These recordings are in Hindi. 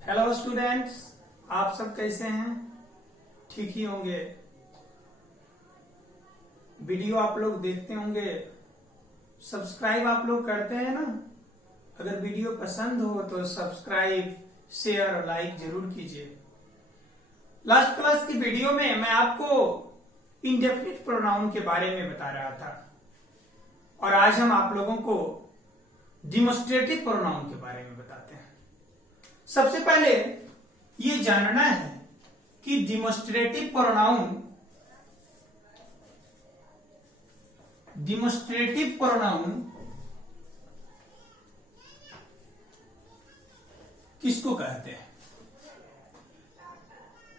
हेलो स्टूडेंट्स, आप सब कैसे हैं? ठीक ही होंगे। वीडियो आप लोग देखते होंगे, सब्सक्राइब आप लोग करते हैं ना? अगर वीडियो पसंद हो तो सब्सक्राइब, शेयर और लाइक जरूर कीजिए। लास्ट क्लास की वीडियो में मैं आपको इंडेफिनिट प्रोनाउन के बारे में बता रहा था और आज हम आप लोगों को डिमोस्ट्रेटिव प्रोनाउन के बारे में बताते हैं। सबसे पहले ये जानना है कि डिमोस्ट्रेटिव प्रोनाउन किसको कहते हैं।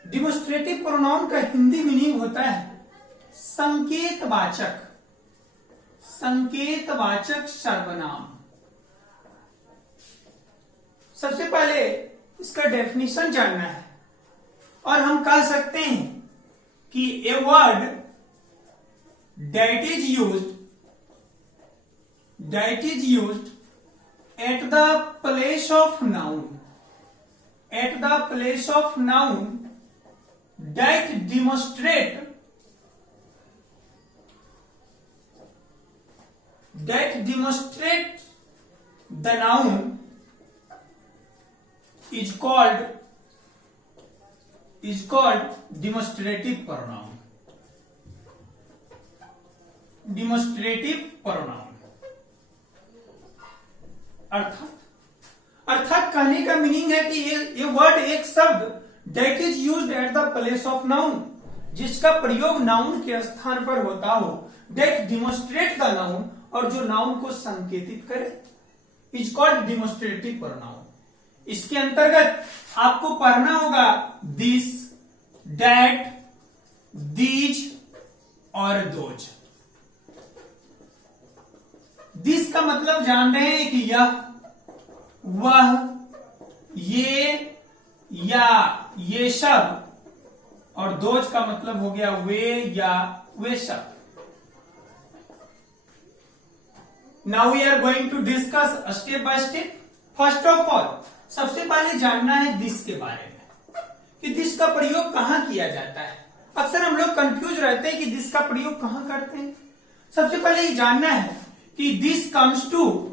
डिमोस्ट्रेटिव प्रोनाउन का हिंदी मीनिंग होता है संकेतवाचक सर्वनाम। सबसे पहले इसका डेफिनेशन जानना है और हम कह सकते हैं कि a word that is used at the place of noun that demonstrate the noun is called demonstrative pronoun। अर्थात कहने का मीनिंग है कि ये वर्ड एक शब्द that is used at the place of noun, जिसका प्रयोग नाउन के स्थान पर होता हो, दैट डिमोस्ट्रेट द नाउन, और जो नाउन को संकेतित करे, इज कॉल्ड डिमोस्ट्रेटिव प्रोनाउन। इसके अंतर्गत आपको पढ़ना होगा दिस, दैट, दीज और दोज। दिस का मतलब जान रहे हैं कि यह, वह, ये, या ये सब, और दोज का मतलब हो गया वे या वे सब। Now we are going to discuss step by step. First of all, सबसे पहले जानना है दिस के बारे में कि दिस का प्रयोग कहां किया जाता है। अक्सर हम लोग कंफ्यूज रहते हैं कि दिस का प्रयोग कहां करते हैं। सबसे पहले ये जानना है कि this comes to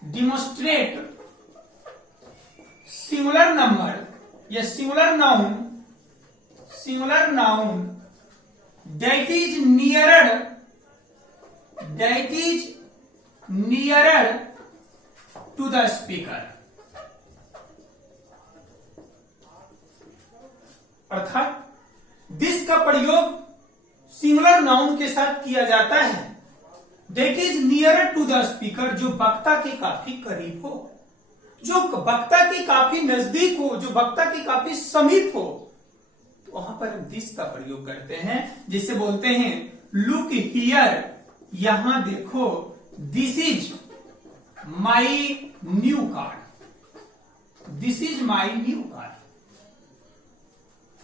demonstrate singular number या singular noun that is nearer to the speaker। अर्थात दिस का प्रयोग सिंगुलर नाउन के साथ किया जाता है that is nearer to the speaker, जो वक्ता के काफी करीब हो, जो वक्ता के काफी नजदीक हो, जो वक्ता के काफी समीप हो, वहां पर हम दिस का प्रयोग करते हैं, जिसे बोलते हैं लुक हियर, यहां देखो, this is my new card, this is my new card.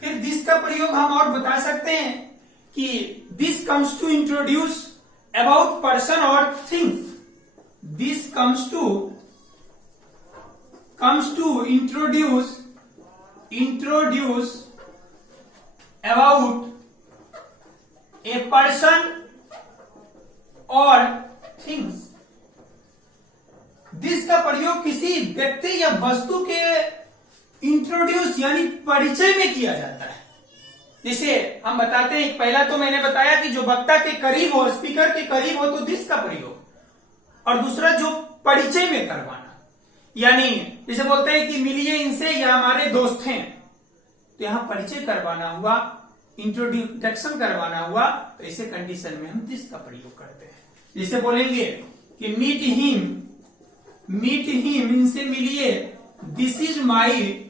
फिर दिस का प्रयोग हम और बता सकते हैं कि this comes to introduce about person और things, this comes to introduce about a person or things। This का प्रयोग किसी व्यक्ति या वस्तु के इंट्रोड्यूस यानी परिचय में किया जाता है। जैसे हम बताते हैं, पहला तो मैंने बताया कि जो वक्ता के करीब हो, स्पीकर के करीब हो, तो दिस का प्रयोग, और दूसरा जो परिचय में करवाना, यानी जैसे बोलते हैं कि मिलिए इनसे, या हमारे दोस्त हैं, तो यहां परिचय करवाना हुआ, इंट्रोडक्शन करवाना हुआ, तो ऐसे कंडीशन में हम दिस का प्रयोग करते हैं। जैसे बोलेंगे कि मीट हिम, इनसे मिलिए, this is my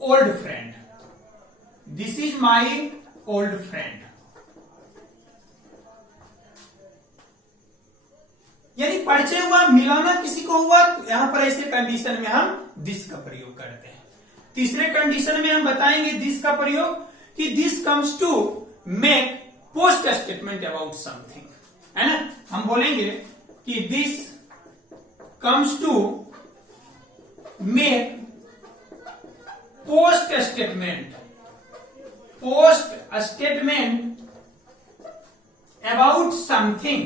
old friend, this is my old friend. यानी परिचय हुआ, मिलाना किसी को हुआ, तो यहां पर ऐसे कंडीशन में हम दिस का प्रयोग करते हैं। तीसरे कंडीशन में हम बताएंगे दिस का प्रयोग कि this comes to make post statement about something. है ना। हम बोलेंगे कि this comes to make post statement about something,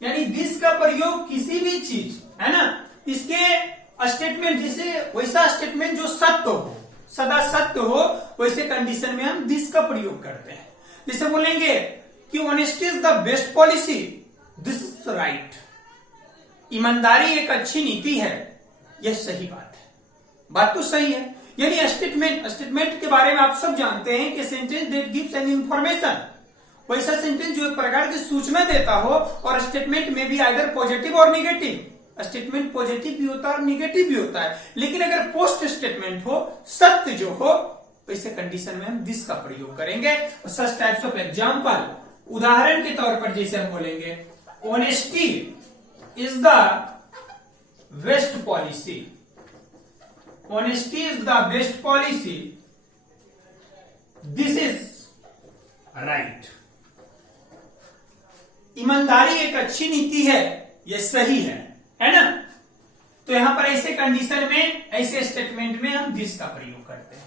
यानी दिस का प्रयोग किसी भी चीज, है ना, इसके स्टेटमेंट, जैसे वैसा स्टेटमेंट जो सत्य हो, सदा सत्य हो, वैसे कंडीशन में हम दिस का प्रयोग करते हैं। जैसे बोलेंगे कि honesty is the best policy, this is right, ईमानदारी एक अच्छी नीति है, यह सही बात है, बात तो सही है। यानी स्टेटमेंट के बारे में आप सब जानते हैं कि sentence that gives an information, वैसा सेंटेंस जो एक प्रकार की सूचना देता हो, और स्टेटमेंट में भी आइदर पॉजिटिव और निगेटिव, स्टेटमेंट पॉजिटिव भी होता है और निगेटिव भी होता है, लेकिन अगर पोस्ट स्टेटमेंट हो, सत्य जो हो, वैसे कंडीशन में हम दिस का प्रयोग करेंगे। सच टाइप्स ऑफ एग्जाम्पल, उदाहरण के तौर पर जैसे हम बोलेंगे honesty is the best policy, honesty is the best policy, this is right, ईमानदारी एक अच्छी नीति है, यह सही है ना। तो यहां पर ऐसे कंडीशन में, ऐसे स्टेटमेंट में हम दिस का प्रयोग करते हैं।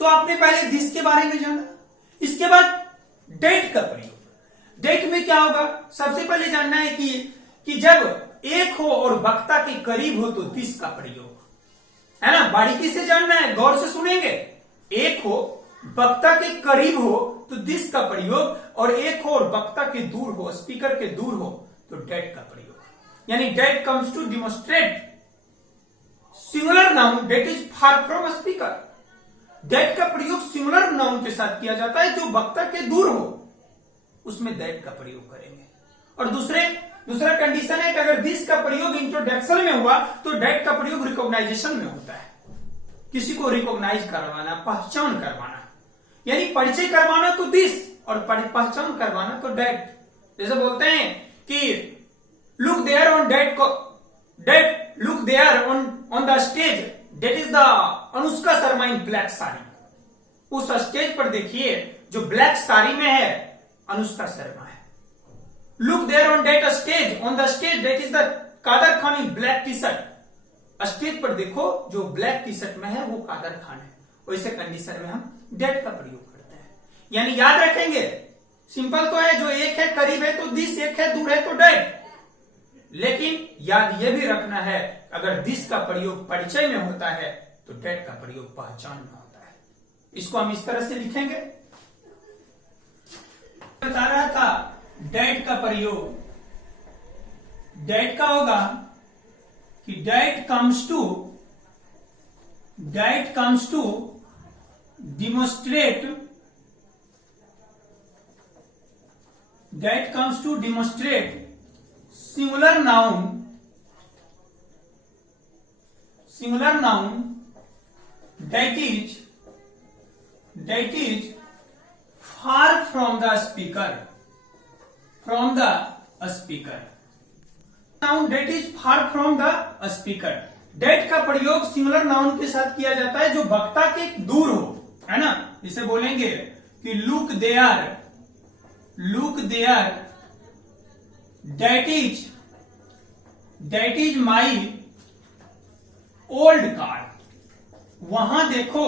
तो आपने पहले दिस के बारे में जाना, इसके बाद डेट का प्रयोग। डेट में क्या होगा, सबसे पहले जानना है कि जब एक हो और वक्ता के करीब हो तो दिस का प्रयोग, है ना, बारीकी से जानना है, गौर से सुनेंगे। एक हो, वक्ता के करीब हो तो दिस का प्रयोग, और एक हो और वक्ता के दूर हो, स्पीकर के दूर हो तो डेट का प्रयोग। यानी that comes to demonstrate singular noun that is far from speaker. That का प्रयोग सिंगुलर नाउन के साथ किया जाता है जो वक्ता के दूर हो, उसमें डेट का प्रयोग करेंगे। और दूसरा कंडीशन है कि अगर दिस का प्रयोग इंट्रोडक्शन में हुआ तो डेट का प्रयोग रिकॉग्नाइजेशन में होता है, किसी को रिकॉग्नाइज करवाना, पहचान करवाना, यानी परिचय करवाना तो दिस और पहचान करवाना तो डेट। जैसे बोलते हैं कि look there on that look there on the stage, that is the Anushka Sharma in black sari. उस स्टेज पर देखिए जो ब्लैक साड़ी में है, अनुष्का शर्मा है। Look there on that stage, on the stage, that is the Kader Khan in black T shirt. Stage पर देखो जो ब्लैक टी शर्ट में है वो कादर खान है। वैसे कंडीशन में हम डेट का प्रयोग करते हैं। यानी याद रखेंगे, सिंपल तो है, जो एक है करीब है तो दिस, एक है दूर है तो डेट। लेकिन याद यह भी रखना है, अगर दिस का प्रयोग परिचय में होता है तो डेट का प्रयोग पहचान में होता है। इसको हम इस तरह से लिखेंगे। बता रहा था डेट का प्रयोग, डेट का होगा कि that comes to demonstrate, that comes to demonstrate singular noun that is far from the speaker, noun that is far from the speaker। That का प्रयोग सिंगुलर नाउन के साथ किया जाता है जो वक्ता के दूर हो, है ना। इसे बोलेंगे कि look there that is my old car. वहां देखो,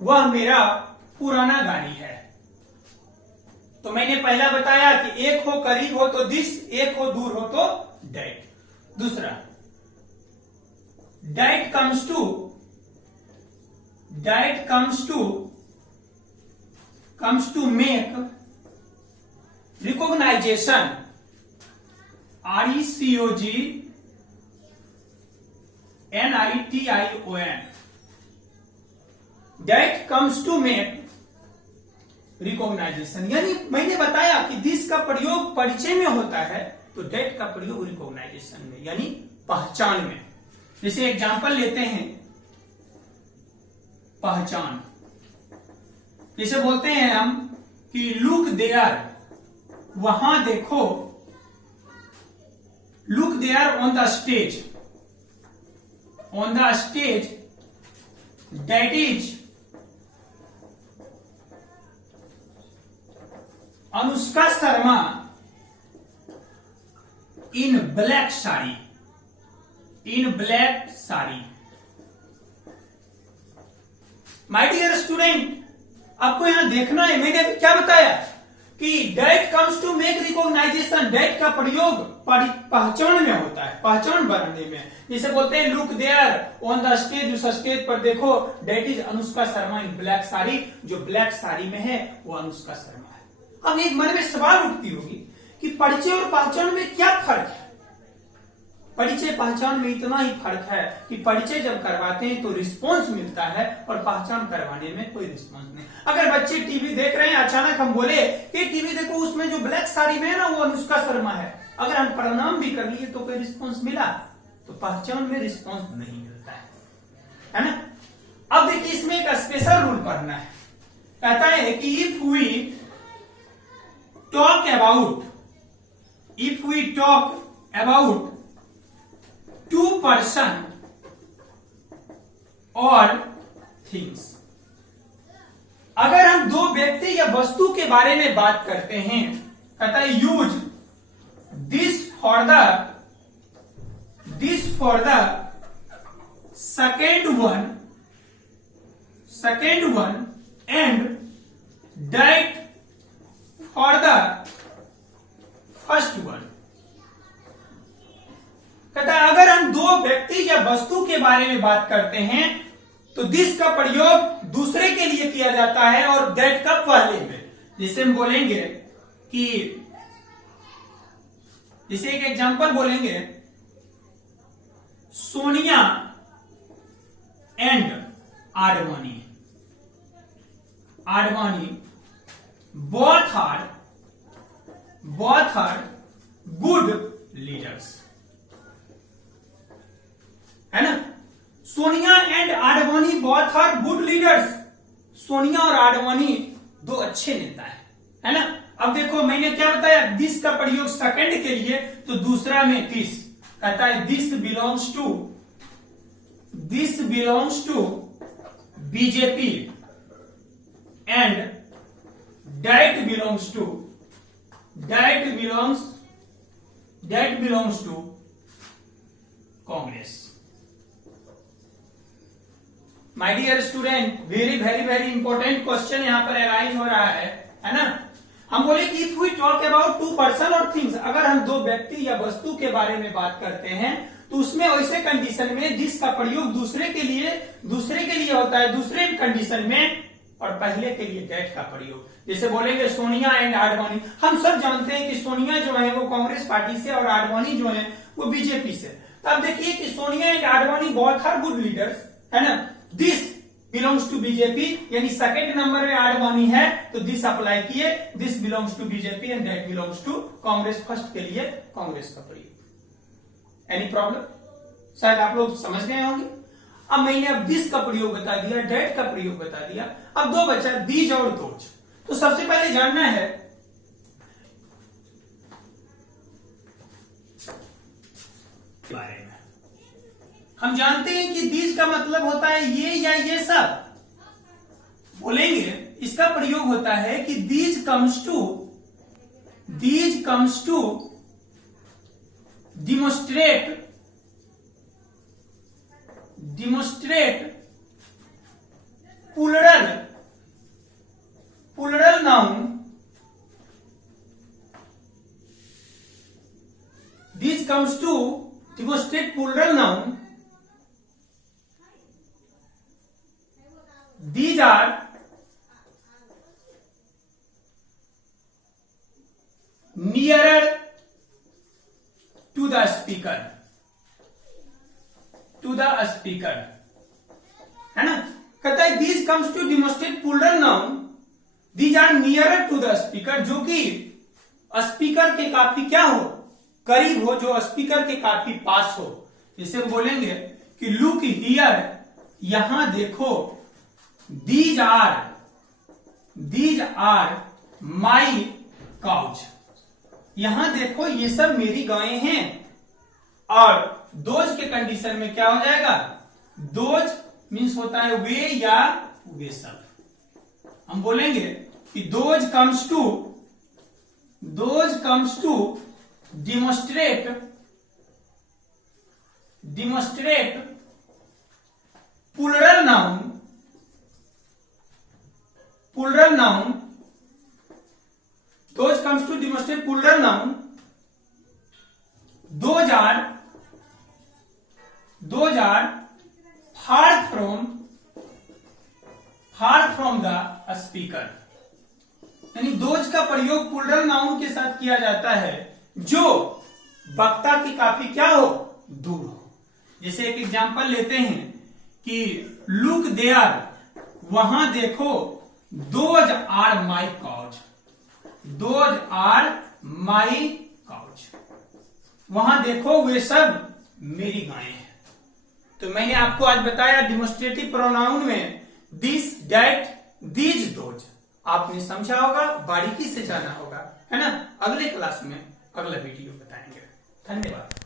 वह मेरा पुराना गाड़ी है। तो मैंने पहला बताया कि एक हो करीब हो तो दिस, एक हो दूर हो तो डेट। दूसरा, that comes to make recognization, RECOGNITION, that comes to make recognization. यानी मैंने बताया कि दिस का प्रयोग परिचय में होता है तो डेट का प्रयोग रिकॉग्नाइजेशन में, यानी पहचान में। जैसे एग्जांपल लेते हैं, पहचान, जैसे बोलते हैं हम कि लुक देयर, वहां देखो, look there on the stage, Anushka Sharma in black sari, in black sari. My dear student, आपको यहां देखना है, मैंने अभी क्या बताया कि that comes to make recognization. That का प्रयोग पहचान में होता है, पहचान बनाने में। जिसे बोलते हैं look there on the stage, उस स्टेज पर देखो, that is Anushka Sharma in black sari. जो ब्लैक साड़ी में है वो अनुष्का शर्मा है। अब एक मन में सवाल उठती होगी कि परिचय और पहचान में क्या फर्क है। परिचय पहचान में इतना ही फर्क है कि परिचय जब करवाते हैं तो रिस्पॉन्स मिलता है और पहचान करवाने में कोई रिस्पॉन्स नहीं। अगर बच्चे टीवी देख रहे हैं, अचानक हम बोले कि टीवी देखो, उसमें जो ब्लैक साड़ी में है ना वो अनुष्का शर्मा है, अगर हम प्रणाम भी कर लिए तो कोई रिस्पॉन्स मिला? तो पहचान में रिस्पॉन्स नहीं मिलता है ना। अब देखिए, इसमें एक स्पेशल रूल पढ़ना है। कहता है कि if we talk about two person और थिंग्स, अगर हम दो व्यक्ति या वस्तु के बारे में बात करते हैं, कहता है use this for the second one and that for the first one. कहता है अगर हम दो व्यक्ति या वस्तु के बारे में बात करते हैं तो दिस का प्रयोग दूसरे के लिए किया जाता है और दैट का पहले में। जैसे हम बोलेंगे कि, जैसे एक एग्जांपल बोलेंगे, Sonia and Advani both are good leaders, है ना। Sonia and Advani both are good leaders. Sonia और आडवाणी दो अच्छे नेता है ना। अब देखो, मैंने क्या बताया, दिस का प्रयोग सेकंड के लिए, तो दूसरा में दिस। कहता है this belongs to BJP and that belongs to Congress. My dear student, very important question यहां पर अराइज हो रहा है ना। हम बोले कि if we talk about two person और थिंग्स, अगर हम दो व्यक्ति या वस्तु के बारे में बात करते हैं तो उसमें वैसे कंडीशन में दिस का प्रयोग दूसरे के लिए होता है, दूसरे कंडीशन में, और पहले के लिए दैट का प्रयोग। जैसे बोलेंगे सोनिया एंड आडवाणी, हम सब जानते हैं कि सोनिया जो है वो कांग्रेस पार्टी से और आडवाणी जो है वो बीजेपी से। तो अब देखिए कि Sonia and Advani both are good leaders, है ना। दिस बिलोंग्स टू बीजेपी, यानी सेकंड नंबर में आडवाणी है तो दिस अप्लाई किए, this belongs to BJP and that belongs to Congress, first के लिए कांग्रेस का प्रयोग। Any problem? शायद आप लोग समझ गए होंगे। अब मैंने अब दिस का प्रयोग बता दिया, डेट का प्रयोग बता दिया, अब दो बचा दीज और दोज। तो सबसे पहले जानना है बारे में। हम जानते हैं कि दीज का मतलब होता है ये या ये सब। बोलेंगे इसका प्रयोग होता है कि these comes to demonstrate plural noun. This comes to demonstrate plural noun. These are nearer to the speaker. है ना। कहता है these comes to demonstrate plural noun. These are nearer to the speaker, जो कि स्पीकर के काफी क्या हो, करीब हो, जो स्पीकर के काफी पास हो। जैसे हम बोलेंगे कि लुक हियर, यहां देखो, दीज आर माई काउच, यहां देखो ये सब मेरी गायें हैं। और दोज के कंडीशन में क्या हो जाएगा, दोज मीन्स होता है वे या वे सब। हम बोलेंगे कि those comes to those comes to demonstrate plural noun, those comes to demonstrate plural noun, those are far from the speaker। यानी दोज का प्रयोग प्लूरल नाउन के साथ किया जाता है जो वक्ता की काफी क्या हो, दूर हो। जैसे एक एग्जांपल लेते हैं कि लुक देयर, वहां देखो, those are my couch, those are my couch, वहां देखो वे सब मेरी गायें हैं। तो मैंने आपको आज बताया डिमोस्ट्रेटिव प्रोनाउन में दिस, दैट, दीज, दोज। आपने समझा होगा, बारीकी से जाना होगा, है ना। अगले क्लास में अगला वीडियो बताएंगे। धन्यवाद।